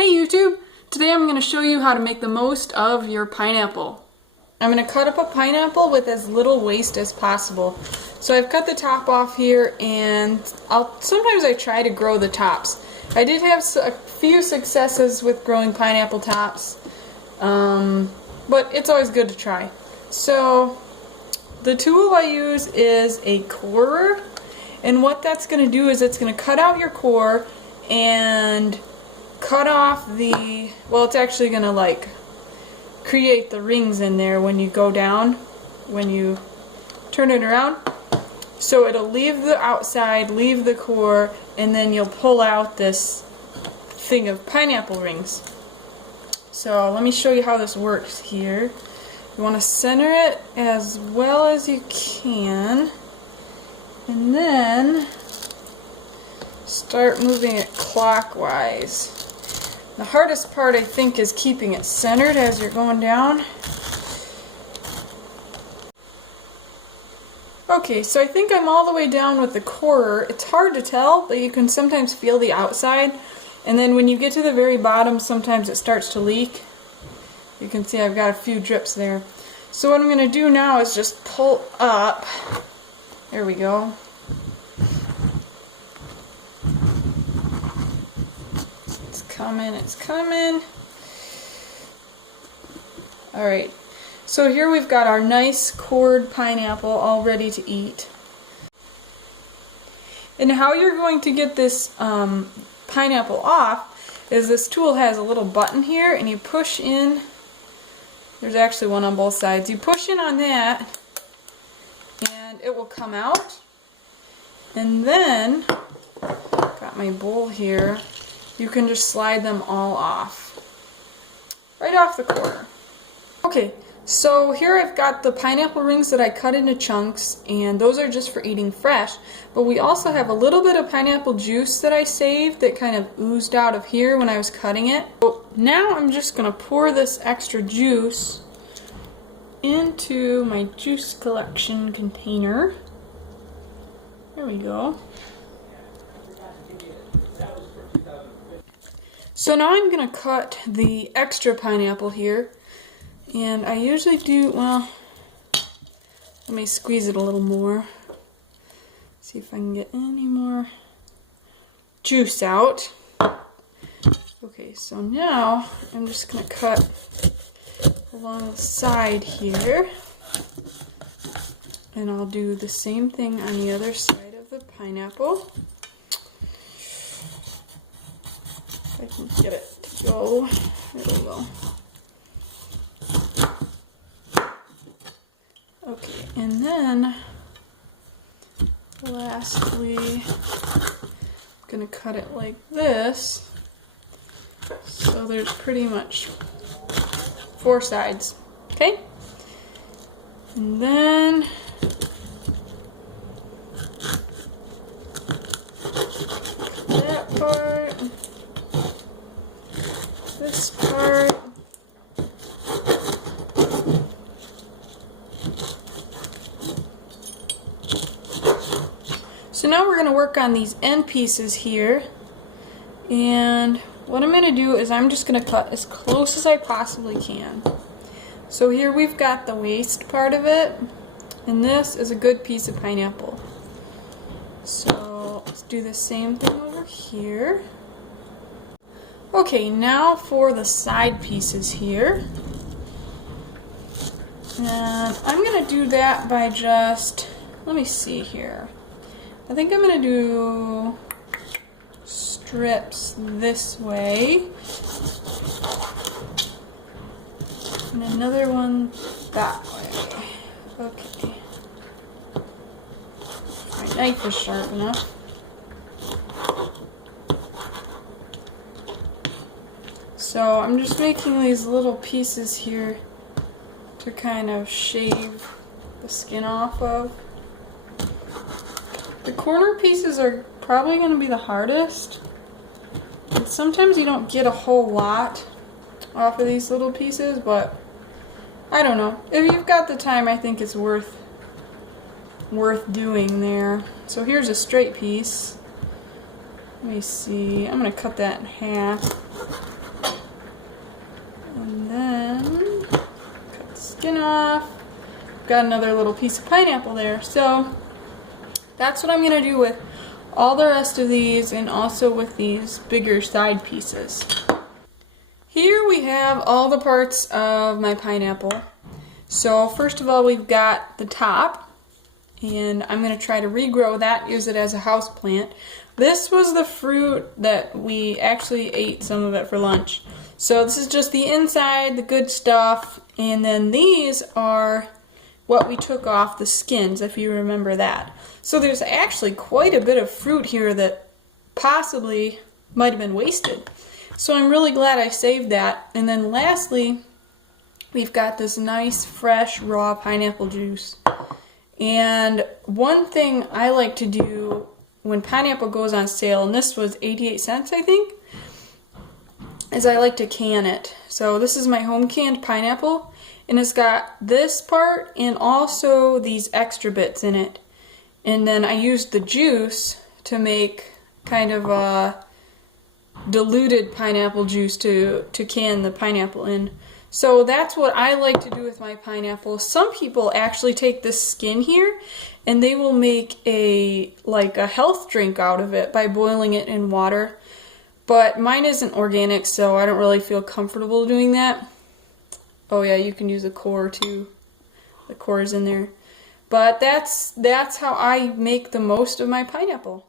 Hey YouTube! Today I'm going to show you how to make the most of your pineapple. I'm going to cut up a pineapple with as little waste as possible. So I've cut the top off here, and sometimes I try to grow the tops. I did have a few successes with growing pineapple tops, but it's always good to try. So the tool I use is a corer, and what that's going to do is it's going to cut out your core and cut off it's actually going to like create the rings in there when you go down, when you turn it around. So it'll leave the outside, leave the core, and then you'll pull out this thing of pineapple rings. So let me show you how this works here. You want to center it as well as you can, and then start moving it clockwise. The hardest part, I think, is keeping it centered as you're going down. Okay, so I think I'm all the way down with the corer. It's hard to tell, but you can sometimes feel the outside. And then when you get to the very bottom, sometimes it starts to leak. You can see I've got a few drips there. So what I'm going to do now is just pull up. There we go. It's coming. Alright, so here we've got our nice cored pineapple all ready to eat. And how you're going to get this pineapple off is this tool has a little button here, and you push in. There's actually one on both sides. You push in on that and it will come out. And then, got my bowl here, you can just slide them all off. Right off the corner. Okay, so here I've got the pineapple rings that I cut into chunks, and those are just for eating fresh. But we also have a little bit of pineapple juice that I saved that kind of oozed out of here when I was cutting it. So now I'm just going to pour this extra juice into my juice collection container. There we go. So now I'm going to cut the extra pineapple here, and I usually do, well, let me squeeze it a little more, see if I can get any more juice out. Okay, so now I'm just going to cut along the side here, and I'll do the same thing on the other side of the pineapple. I can get it to go. There we go. Okay, and then lastly, I'm going to cut it like this. So there's pretty much 4 sides. Okay? And then that part. This part. So now we're going to work on these end pieces here, and what I'm going to do is I'm just going to cut as close as I possibly can. So here we've got the waste part of it, and this is a good piece of pineapple. So let's do the same thing over here. Okay, now for the side pieces here. And I'm going to do that by just, let me see here. I think I'm going to do strips this way. And another one that way. Okay. My knife is sharp enough. So I'm just making these little pieces here to kind of shave the skin off of. The corner pieces are probably going to be the hardest. And sometimes you don't get a whole lot off of these little pieces, but I don't know. If you've got the time, I think it's worth doing there. So here's a straight piece. Let me see. I'm going to cut that in half. And then cut the skin off. Got another little piece of pineapple there. So that's what I'm going to do with all the rest of these, and also with these bigger side pieces. Here we have all the parts of my pineapple. So first of all, we've got the top, and I'm going to try to regrow that, use it as a house plant. This was the fruit that we actually ate some of it for lunch. So this is just the inside, the good stuff, and then these are what we took off the skins, if you remember that. So there's actually quite a bit of fruit here that possibly might have been wasted. So I'm really glad I saved that. And then lastly, we've got this nice fresh raw pineapple juice. And one thing I like to do when pineapple goes on sale, and this was 88 cents I think, is I like to can it. So this is my home canned pineapple, and it's got this part and also these extra bits in it. And then I used the juice to make kind of a diluted pineapple juice to can the pineapple in. So that's what I like to do with my pineapple. Some people actually take this skin here and they will make a health drink out of it by boiling it in water. But mine isn't organic, so I don't really feel comfortable doing that. Oh yeah, you can use the core too. The core is in there. But that's how I make the most of my pineapple.